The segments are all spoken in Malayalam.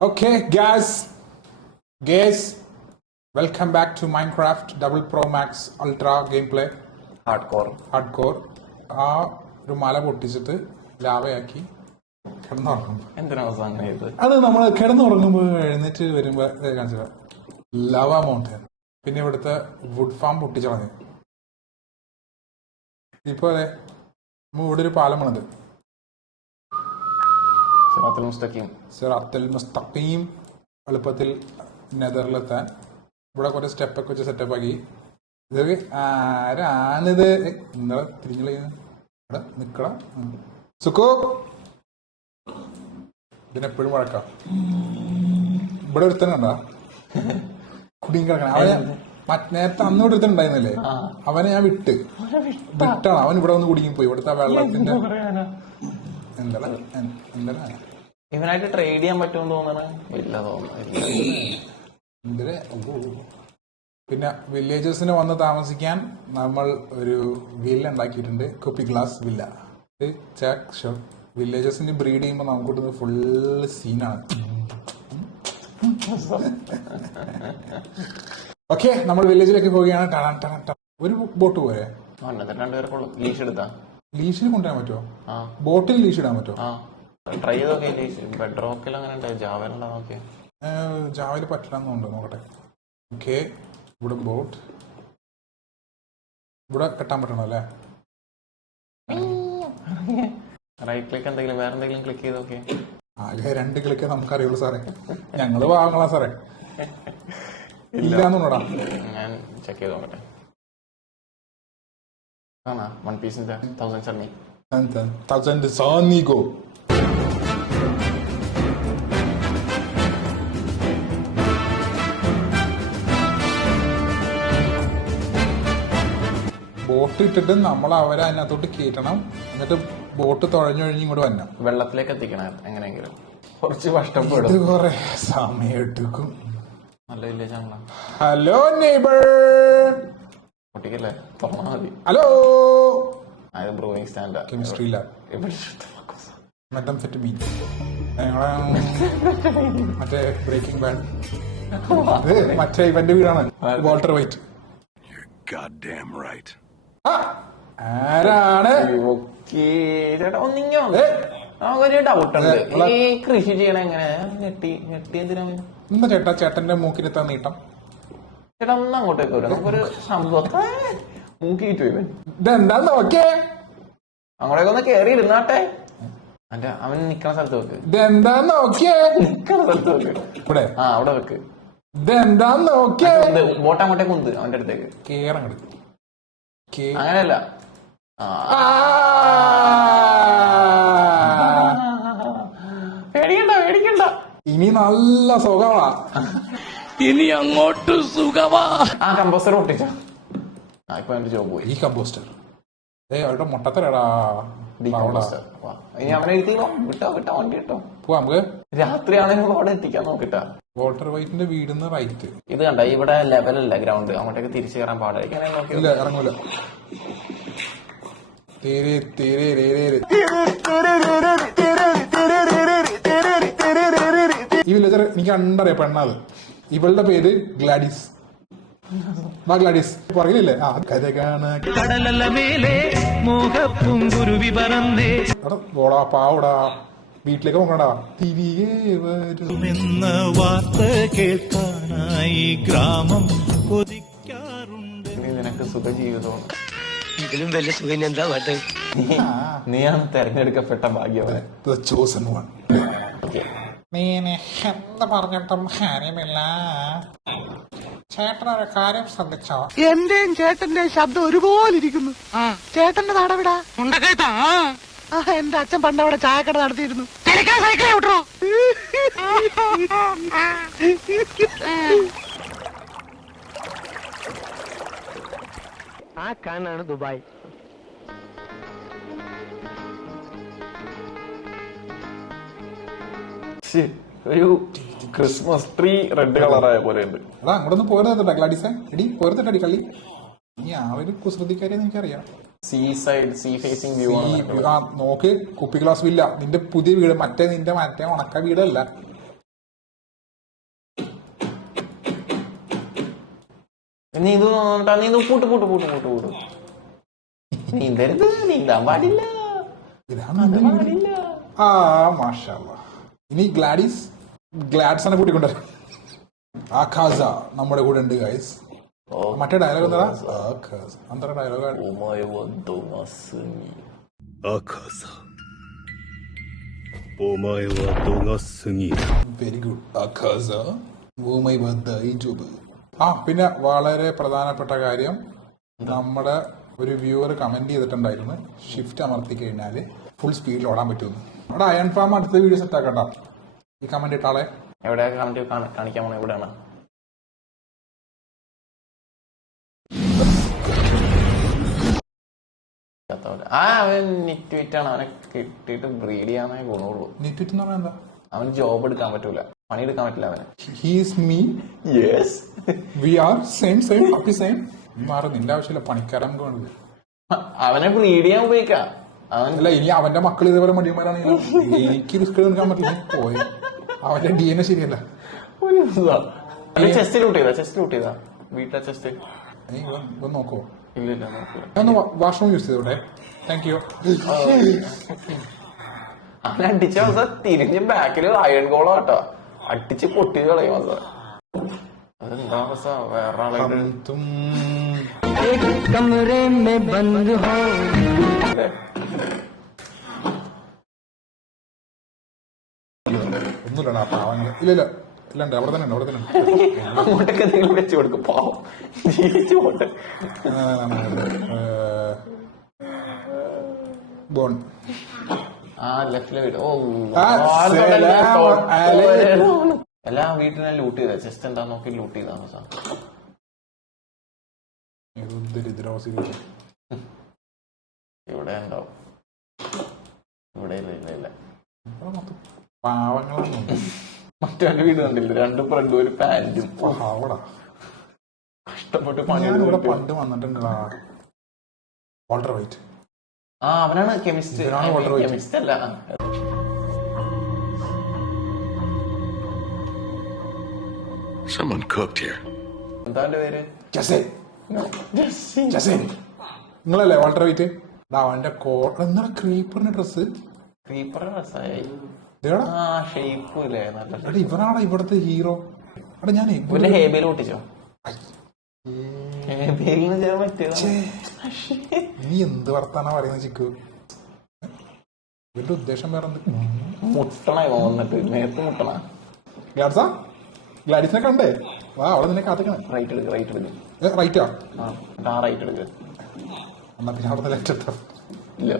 Okay, guys, welcome back to Minecraft Double Pro Max Ultra gameplay. Hardcore. ആ ഒരു മല പൊട്ടിച്ചിട്ട് ലാവയാക്കി കിടന്നുറങ്ങും. അത് നമ്മൾ കിടന്നുറങ്ങുമ്പോൾ എഴുന്നേറ്റ് വരുമ്പോ കാണിച്ചത് ലവ മൗണ്ടൻ. പിന്നെ ഇവിടുത്തെ വുഡ് ഫാം പൊട്ടിച്ച മതി. ഇപ്പൊ അതെ ഇവിടെ ഒരു പാലം പണിത് സിറാത്തുൽ മുസ്തഖീം എളുപ്പത്തിൽ നെതറിലെത്താൻ ഇവിടെ കുറെ സ്റ്റെപ്പൊക്കെ വെച്ച് സെറ്റപ്പ് ആക്കി. ഇതൊക്കെ ആരാണിത്? ഇന്നലെ തിരിഞ്ഞു നിക്കട സുക്കോ. ഇതിനെപ്പോഴും വഴക്കാം. ഇവിടെ ഒരുത്തനുണ്ടാ കുടിയും കിടക്കണം. അവനെ നേരത്തെ അന്ന് ഇവിടെ ഒരുത്തനുണ്ടായിരുന്നില്ലേ, അവനെ ഞാൻ വിട്ടാണ്. അവൻ ഇവിടെ വന്ന് കുടുങ്ങി പോയി. ഇവിടുത്തെ വെള്ളത്തിന്റെ ഇവനായിട്ട് ട്രേഡ് ചെയ്യാൻ പറ്റുമെന്ന് പിന്നെ വില്ലേജസിന് വന്ന് താമസിക്കാൻ നമ്മൾ ഒരു വില്ല ഉണ്ടാക്കിയിട്ടുണ്ട്. കുപ്പി ഗ്ലാസ് വില്ല. വില്ലേജസിന് ബ്രീഡ് ചെയ്യുമ്പോൾ നമുക്ക് കിട്ടുന്നത് ഫുള്ള് സീനാണ്. ഓക്കെ, നമ്മൾ വില്ലേജിലേക്ക് പോവുകയാണ്. ഒരു ബോട്ട് പോരെ ലീഷിൽ കൊണ്ടുവരാൻ പറ്റുമോ? ബോട്ടിൽ ലീഷ് ഇടാൻ പറ്റുമോ? ട്രൈ ചെയ്തോക്കെ. ബെഡ്റോക്കിൽ അങ്ങനെ ജാവയിൽ പറ്റില്ലെന്നുണ്ടോ നോക്കട്ടെ. ഓക്കെ, ഇവിടെ ബോട്ട് ഇവിടെ കെട്ടാൻ പറ്റണോ അല്ലേ? റൈറ്റ് ക്ലിക്ക് എന്തെങ്കിലും വേറെ എന്തെങ്കിലും ക്ലിക്ക് ചെയ്തോക്കെ. ആകെ 2 ക്ലിക്ക് നമുക്കറിയുള്ളൂ സാറേ. ഞങ്ങള് വാങ്ങലാ സാറേ. ഇല്ലാന്നോടാ. ഞാൻ ചെക്ക് ചെയ്ത് നോക്കട്ടെ. വൺ പീസിന്റെ 1000 Sonigo. ബോട്ട് ഇട്ടിട്ട് നമ്മൾ അവരെ അതിനകത്തോട്ട് കയറ്റണം. എന്നിട്ട് ബോട്ട് തുഴഞ്ഞൊഴിഞ്ഞ് ഇങ്ങോട്ട് വരണം. വെള്ളത്തിലേക്ക് എത്തിക്കണം എങ്ങനെയെങ്കിലും. കുറച്ച് കഷ്ടപ്പെടും. ഇത് കൊറേ സമയം എടുക്കും. നല്ല വില്ലേജ് ആണല്ലോ. Hello neighbour. പൊട്ടിക്കല്ലേ, തുറന്നാ മതി. Hello. Brewing stand, chemistry lab, methamphetamine, മറ്റേ ബ്രേക്കിംഗ് ബാഡ്. മറ്റേ ഇവന്റെ വീടാണ് വാൾട്ടർ വൈറ്റ്. ആരാണ്? ചേട്ടാ നമുക്കൊരു ഡൗട്ട് ഉണ്ട്. ഈ കൃഷി ചെയ്യണ എങ്ങനെ? ഞെട്ടി എന്തിനാ എന്താ ചേട്ടാ ചേട്ടന്റെ മൂക്കിനെത്താ നീട്ടം? ചേട്ടാ ഒന്ന് അങ്ങോട്ടേക്ക് വരും. നമുക്കൊരു സംഭവം മൂക്കിട്ടു ഇവൻ. ഇതെന്താ നോക്കേ? അങ്ങോട്ടേക്ക് ഒന്ന് കേറി ഇരുന്നാട്ടെ. അല്ല, അവൻ നിക്കണ സ്ഥലത്ത് വെക്ക്. ഇതെന്താ നോക്കിയേ? നിക്കണ സ്ഥലത്ത് വെക്ക്. ഇവിടെ അവിടെ വെക്ക്. ഇതെന്താ നോക്കിയേ? ബോട്ട് അങ്ങോട്ടേക്ക് ഉണ്ട് അവന്റെ അടുത്തേക്ക്. കേറങ്ങട്. അങ്ങനെയല്ല, പേടിക്കണ്ട. ഇനി നല്ല സുഖമാ. ഇനി അങ്ങോട്ട് സുഖമാ. ആ കമ്പോസ്റ്റർ പൊട്ടിച്ച ഇപ്പൊ എന്റെ ജോബ് പോയി. ഈ കമ്പോസ്റ്റർ അവരുടെ മുട്ടത്തരടാ. ഇനി അവനെ എഴുതിയോ? വിട്ടോ വണ്ടി കിട്ടോ. പോവാ നമുക്ക്. രാത്രിയാണെങ്കിൽ അവിടെ എത്തിക്കാൻ നോക്കിട്ടാ. Walter വൈറ്റിന്റെ വീടിന്ന് right. ഇത് കണ്ട, ഇവിടെ ലെവലല്ല ഗ്രൗണ്ട്. അങ്ങോട്ടേക്ക് തിരിച്ചു കയറാൻ പാടായിരിക്കും. ഇല്ല, ഇറങ്ങൂല. ഈ വില്ലേജർ എനിക്ക് കണ്ടറിയാം. പെണ്ണത്. ഇവളുടെ പേര് ഗ്ലാഡിസ്. ഗ്ലാഡിസ് പറയില്ലേ? പാവടാ, വീട്ടിലേക്ക് നോക്കണ്ടാ. തിരികെ വരുമെന്ന വാർത്ത കേൾക്കാനായി ഗ്രാമം കൊതിക്കാറുണ്ട്. നിനക്ക് സുഖജീവിതമാണ്. ഇതിലും വലിയ സുഖം എന്താ വേണ്ടത്? നീയാണ് തെരഞ്ഞെടുക്കപ്പെട്ട ഭാഗ്യവാൻ. എന്ത് പറഞ്ഞിട്ടും കാര്യമില്ല. ചേട്ടനൊരു കാര്യം ശ്രദ്ധിച്ചോ? എന്റെയും ചേട്ടന്റെയും ശബ്ദം ഒരുപോലെ ഇരിക്കുന്നു. ചേട്ടന്റെ നാടവിടാ? എന്റെ അച്ഛൻ പണ്ട് അവിടെ ചായക്കട നടത്തിയിരുന്നു. സൈക്കിളെ വിട്ടോ. ആ കാണാണ് ദുബായ്. ഒരു ക്രിസ്മസ് ട്രീ റെഡ് കളറായ പോലെ ഉണ്ട്. അതാ അങ്ങോട്ടൊന്ന് പോരുന്നിട്ടാ ഗ്ലാഡിസേ. എടി പോരുന്നിട്ടടി കള്ളി. നീ ആ ഒരു കുസൃതിക്കാരിയെന്ന് എനിക്കറിയാം. Sea side, sea facing view. നോക്ക്, കുപ്പി ഗ്ലാസ് വില്ല. നിന്റെ പുതിയ വീട്. നിന്റെ മറ്റേ ഉണക്ക വീടല്ല. നീന്തു നീന്തു പൂട്ട് പൂട്ട് പൂട്ട് പൂട്ട് പൂട്ട് നീന്തരുത്, നീന്താൻ പാടില്ല. ഇതാണ് എന്റെ വീട്. ആ മാഷാല്ലാ. ഇനി ഗ്ലാഡ്സാണ് കൂട്ടിക്കൊണ്ടുവരാം. ആഖാസ നമ്മുടെ കൂടെ ഉണ്ട് ഗൈസ്. മറ്റേ ഡയലോഗ് എന്താ? അന്തര ഡയലോഗ് വെരി ഗുഡ്. ആഖാസ ഓമൈ ജോബ്. ആ പിന്നെ വളരെ പ്രധാനപ്പെട്ട കാര്യം, നമ്മുടെ ഒരു വ്യൂവർ കമന്റ് ചെയ്തിട്ടുണ്ടായിരുന്നു ഷിഫ്റ്റ് അമർത്തി കഴിഞ്ഞാൽ ഫുൾ സ്പീഡിൽ ഓടാൻ പറ്റുമെന്ന്. അവിടെ അയൺ ഫാം അടുത്ത വീഡിയോ സെറ്റ് ആക്കണ്ട. ഈ കമന്റ് ഇട്ടാളെ എവിടെ കമന്റ് കാണിക്കാൻ പോണ? എവിടെയാണ്? ആ അവൻ നിറ്റ്വിറ്റാണ്. അവനെ കിട്ടിയിട്ട് ബ്രീഡ് ചെയ്യാനേ ഗുണമുള്ളൂ. നിറ്റ്വിറ്റ് എന്ന് പറഞ്ഞാൽ എന്താ? അവന് ജോബ് എടുക്കാൻ പറ്റൂല, പണിയെടുക്കാൻ പറ്റില്ല അവന്. He's me. Yes, we are same happy same. മാറും, നിന്റെ ആവശ്യമില്ല. പണിക്കാരൻ വേണ്ടത്. അവനെ ബ്രീഡ് ചെയ്യാൻ ഉപയോഗിക്കാം. അല്ല, ഇനി അവന്റെ മക്കൾ ഇതേപോലെ മടിയന്മാരാണെങ്കിലും എനിക്ക് റിസ്ക് എടുക്കാൻ പറ്റില്ല. പോയി അവന്റെ DNA ശരിയല്ല. ചെസ്റ്റ് ലൂട്ട് ചെയ്താ വീട്ടിലെ ചെസ്റ്റ് നോക്കോ? ഇല്ല, ഒന്ന് വാഷ്റൂം യൂസ് ചെയ്തോട്ടെ. Thank you. അവനെ അടിച്ച തിരിഞ്ഞ് ബാക്കില് അയൺ ഗോളോ കേട്ടോ, അടിച്ച് പൊട്ടി കളയും. അതെന്താ അവസ്ഥ? വേറെ ആളായിട്ട് ഒന്നുമില്ലടാ പാവങ്ങൾ. ഇല്ല അവിടെ തന്നെ അങ്ങോട്ടൊക്കെ എന്തെങ്കിലും വെച്ച് കൊടുക്കും. പാവം ജീവിച്ചു പോട്ടെ. ബോൺ ആ ലെഫ്റ്റിലെ വീട്. ഓ, എല്ലാ വീട്ടിലും ലൂട്ട് ചെയ്ത ചെസ്റ്റ് എന്താ നോക്കി ലൂട്ട് ചെയ്താ സാർ. ഇവിടെ ഉണ്ടാവും, ഇവിടെ ഇല്ല. പാവങ്ങളാണ്. മറ്റേ വീട് കണ്ടില്ല, 2 ഫ്രണ്ടും ഒരു പാന്റും. കഷ്ടപ്പെട്ട് പണി. പണ്ട് വന്നിട്ടുണ്ടാ വാൾട്ടർ വൈറ്റ്. ആ അവനാണ് കെമിസ്റ്റ്. കെമിസ്റ്റ് അല്ല, എന്താ പേര്? നിങ്ങളല്ലേ വാൾട്ടർ വൈറ്റ്? അവന്റെ കോട്ട് എന്താ? ക്രീപ്പറിന്റെ ഡ്രസ്. ക്രീപ്പറിന്റെ ഡ്രസ്സായി. ഇവനാണ് ഇവിടത്തെ ഹീറോ. അവിടെ ഞാൻ ഹേബേൽ പൊട്ടിച്ചോ? നീ എന്ത് വർത്താനാ പറയുന്നത് ചിക്കു? ഇവന്റെ ഉദ്ദേശം വേറെ എന്ത്? വന്നിട്ട് നേരത്തെ മുട്ടണ. ഗ്ലാഡിസിനെ കണ്ടേ? വാ, അവളെ നിന്നെ കാത്തിക്കണം. റൈറ്റാ? റൈറ്റ് എടുക്ക. എന്നാ പിന്നെ അവിടെ ലെഫ്റ്റ് എടുത്തോ? ഇല്ല,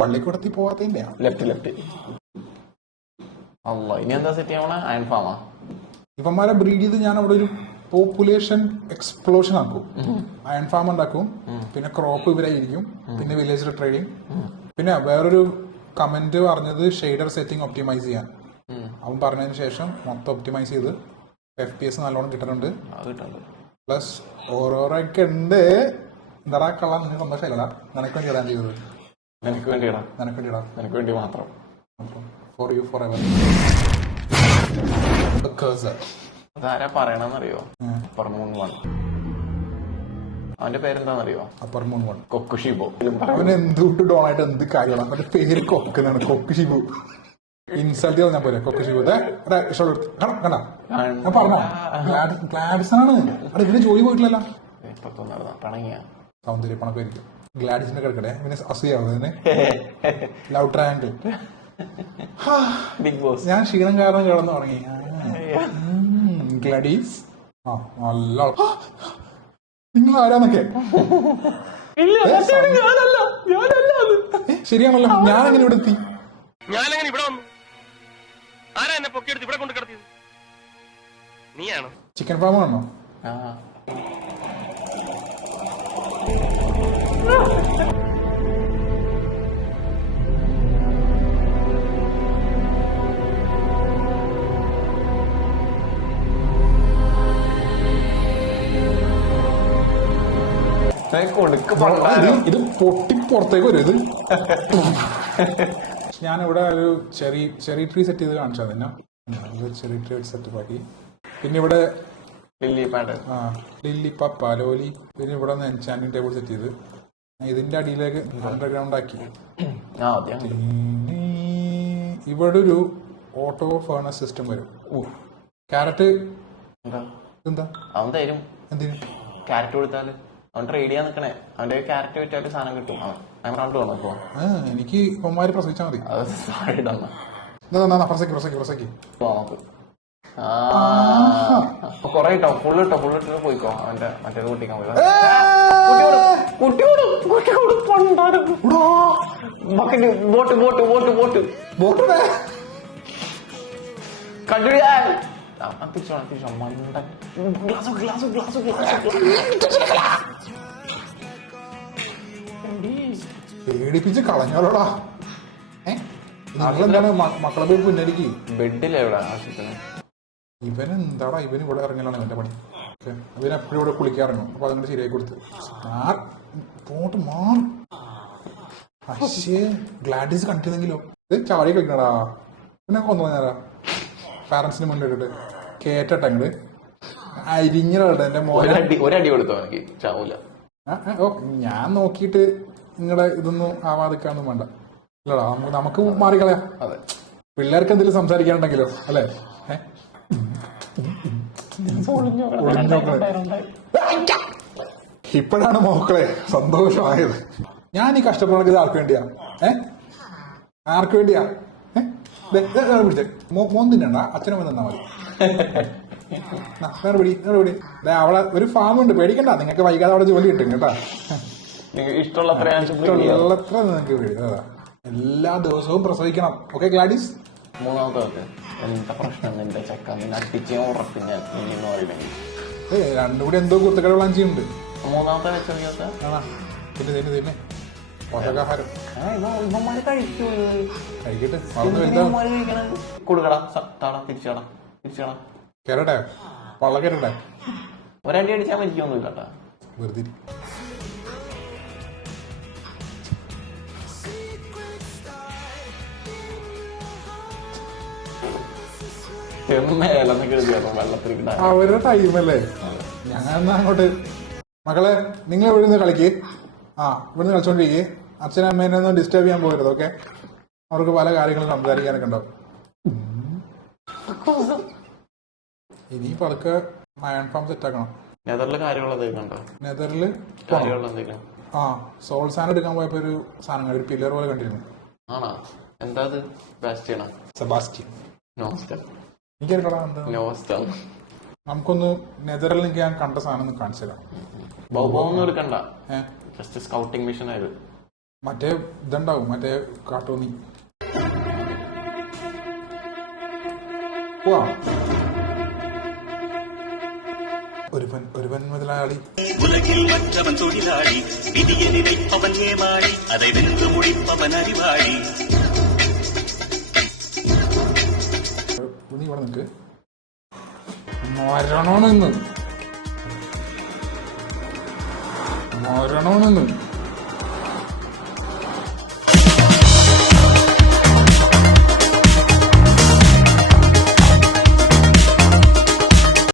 പള്ളിക്കൂടത്തിൽ പോവാത്തതിന്റെ ലെഫ്റ്റ്. അല്ല, ഇനി എന്താ സെറ്റ് ചെയ്യണ? അയൺ ഫാമാ. ഇവന്മാരെ ബ്രീഡ് ചെയ്ത് ഞാൻ അവിടെ ഒരു പോപ്പുലേഷൻ എക്സ്പ്ലോഷൻ ആക്കും. അയൺ ഫാം ഉണ്ടാക്കും. പിന്നെ ക്രോപ്പ് ഇവരായിരിക്കും. പിന്നെ വില്ലേജ് ട്രേഡിങ്. പിന്നെ വേറൊരു കമന്റ് പറഞ്ഞത് ഷെയ്ഡർ സെറ്റിംഗ് ഒപ്റ്റിമൈസ് ചെയ്യാൻ. അവൻ പറഞ്ഞതിന് ശേഷം മൊത്തം ഒപ്റ്റിമൈസ് ചെയ്ത് FPS നല്ലോണം കിട്ടുന്നുണ്ട്. പ്ലസ് ഓരോരൊക്കെ ഉണ്ട്. എന്താ കള്ള, നിനക്ക് സന്തോഷമില്ലടാ? നിനക്ക് വേണ്ടി ഇടാൻ ചെയ്തത്. നിനക്ക് വേണ്ടി മാത്രം. For you for ever. അതാരാ പറയണെന്നറിയോ? Upper moon 1. അവന്റെ പേരെന്താന്നറിയോ? Upper moon 1. കൊക്കുഷിബോ. അവന് എന്തുകൊണ്ട് ഡോണായിട്ട് എന്ത് കാര്യമാണ്? അവന്റെ പേര് കൊക്കുന്നാണ്. കൊക്കുഷിബു. ഇൻസൾട്ട് ചെയ്താൽ ഞാൻ പോലെ കൊക്കുഷിബു. കണ്ടാ ഞാൻ പറഞ്ഞോ? ഗ്ലാഡിസ് ആണ്. അവിടെ ഇതിന് ജോലി പോയിട്ടില്ലല്ലോ. സൗന്ദര്യ പണക്കായിരിക്കും. ഗ്ലാഡിസിന്റെ കിടക്കട്ടെ. പിന്നെ അസൂയാവുന്നതിന് ലവ് ട്രയാങ്കിൾ. Bigg Boss. ഞാൻ ക്ഷീണം കാരണം കിടന്നു തുടങ്ങി. ഗ്ലാഡീസ് നല്ല. നിങ്ങൾ ആരാന്നൊക്കെ ശരിയാണല്ലോ. ഞാനെങ്ങനെ ഇവിടെ എത്തി? ഞാനെങ്ങനെ ഇവിടെ വന്നു? ആരാ എന്നെ പൊക്കിയെടുത്ത് ഇവിടെ കൊണ്ട് കിടത്തിയത്? നീയാണോ? ചിക്കൻ ഫാം ആണോ? ഇത് പൊട്ടി പുറത്തേക്ക് വരും. ഇത് ഞാനിവിടെ ഒരു ചെറി ട്രീ സെറ്റ് ചെയ്ത് കാണിച്ചത്. ചെറി ട്രീ സെറ്റപ്പ് ആക്കി. പിന്നെ ഇവിടെ ലില്ലി പാഡ്. ആ ലില്ലി പപ്പ ലോലി. പിന്നെ ഇവിടെ നിന്ന് എൻചാൻറ്റിംഗ് ടേബിൾ സെറ്റ് ചെയ്ത് ഇതിന്റെ അടിയിലേക്ക് അണ്ടർഗ്രൗണ്ട് ആക്കി. ഇവിടെ ഒരു ഓട്ടോ ഫേർണസ് സിസ്റ്റം വരും. ക്യാരറ്റ് എന്താ അവൻ തരും. എന്തിനു ക്യാരറ്റ് കൊടുത്താല് അവൻ ട്രേഡ് ചെയ്യാൻ നിക്കണേ. അവന്റെ ക്യാരറ്റ് വിറ്റാല് സാധനം കിട്ടും. അവൻ റൗണ്ട് വേണം ഇപ്പൊ. എനിക്ക് ഇപ്പമാര് പ്രസവിച്ചാൽ മതി. അത് സാരിടന്ന പ്രസവിക്ക് നമുക്ക് കൊറേ ഇട്ടോ. ഫുള്ള് ഇട്ടിട്ട് പോയിക്കോ. അവന്റെ മറ്റേത് കുട്ടിക്കാൻ പോയി. ബോട്ട് കണ്ടുപിടിക്കാൻ പേടിപ്പിച്ച് കളഞ്ഞോളോടാ. നിങ്ങളെന്താണ് മക്കളെ പോയി പിന്നരിക്ക് ബെഡിലെവിടെ ആവശ്യത്തിന്. ഇവനെന്താടാ ഇവന് ഇവിടെ ഇറങ്ങലാണ് എന്റെ പണി. ഇവൻ എപ്പോഴും ഇവിടെ കുളിക്കാറുണ്ട്. അപ്പൊ അതങ്ങനെ ശരിയായി കൊടുത്ത് പോട്ട് മാറും. പക്ഷേ ഗ്ലാഡീസ് കണ്ടിരുന്നെങ്കിലോ ഇത് ചാടി കളിക്കണടാ. പിന്നെ കൊന്നു നേരാ പാരന്റ്സിന് മുന്നിലിട്ട് കേറ്റട്ടെ അങ്ങട് അരിഞ്ഞിടട്ടെ എന്റെ മോനെ. ഒരടി കൊടുത്തോ എനിക്ക് ചാവൂല. ഓ ഞാൻ നോക്കിയിട്ട് നിങ്ങളുടെ ഇതൊന്നും ആവാതിക്കാനൊന്നും വേണ്ട. ഇല്ലടാ നമുക്ക് മാറിക്കളയാം. അതെ പിള്ളേർക്ക് എന്തെങ്കിലും സംസാരിക്കാനുണ്ടെങ്കിലോ അല്ലേ? ഇപ്പോഴാണ് മക്കളെ സന്തോഷമായത്. ഞാൻ ഈ കഷ്ടപ്പെടുന്നത് ഇത് ആർക്ക് വേണ്ടിയാ? ആർക്ക് വേണ്ടിയാ? പിടിച്ചേ മോൻ തിന്നണ്ട, അച്ഛനും തന്നാ മതി. പിടി. അവളെ ഒരു ഫാം ഉണ്ട്, പേടിക്കണ്ട. നിങ്ങൾക്ക് വൈകാതെ അവിടെ ജോലി കിട്ടും കേട്ടാ. ഇഷ്ടമുള്ളത്ര നിങ്ങൾക്ക് എല്ലാ ദിവസവും പ്രസവിക്കണം. Okay Gladys? മൂന്നാമത്തെ എന്താ പ്രശ്നം? നിന്റെ ചെക്ക നിന്നെ അടിച്ച് ഉറപ്പില്ല. രണ്ടും കൂടി എന്തോ കുത്തക്കട പ്ലാൻ ചെയ്യുന്നുണ്ട്. മൂന്നാമത്തെ വെച്ചാ പിന്നെ പോഷകാഹാരം കഴിക്കട്ടെ. കൊടുക്കടാ. തിരിച്ചടാ. കേരട്ടെ പള്ള കേരട്ടെ. ഒരടി അടിച്ചാൽ മരിക്കൊന്നുമില്ല കേട്ടാ. വെറുതെ അവരുടെ ടൈമല്ലേ. ഞങ്ങൾ അങ്ങോട്ട് മക്കളെ നിങ്ങൾ ഇവിടെ നിന്ന് കളിക്ക്. ഇവിടുന്ന് കളിച്ചോണ്ടിരിക്കേ. അച്ഛനും അമ്മേനെ ഒന്നും ഡിസ്റ്റർബ് ചെയ്യാൻ പോകരുത്. ഓക്കെ? അവർക്ക് പല കാര്യങ്ങളും സംസാരിക്കാനൊക്കെ ഉണ്ടാവും. ഇനി പതുക്കെ അയൺ ഫാം സെറ്റ് ആക്കണം. നെതറില് സോൾ സാൻഡ് എടുക്കാൻ പോയപ്പോ ഒരു സാധനം ഒരു പില്ലർ പോലെ കണ്ടിരുന്നു. സെബാസ്റ്റ്യൻ എനിക്കറിയടാ എന്താ. നമുക്കൊന്ന് നെതറിൽ എനിക്ക് ഞാൻ കണ്ട സാധനം കാണിച്ചു തരാം. സ്കൗട്ടിംഗ് മിഷൻ ആയത് മറ്റേ ഇതുണ്ടാവും, മറ്റേ കാർട്ടൂണി. ഒരുവൻ മുതലാളി உலகில் மற்றவன் தொழிலாளி விதியை நினைப்பவன் ஏமாளி அதை வென்று முடிப்பவன் அறிவாளி. നീ ഇവിടെ നിൽക്ക്. മരണോണെന്ന്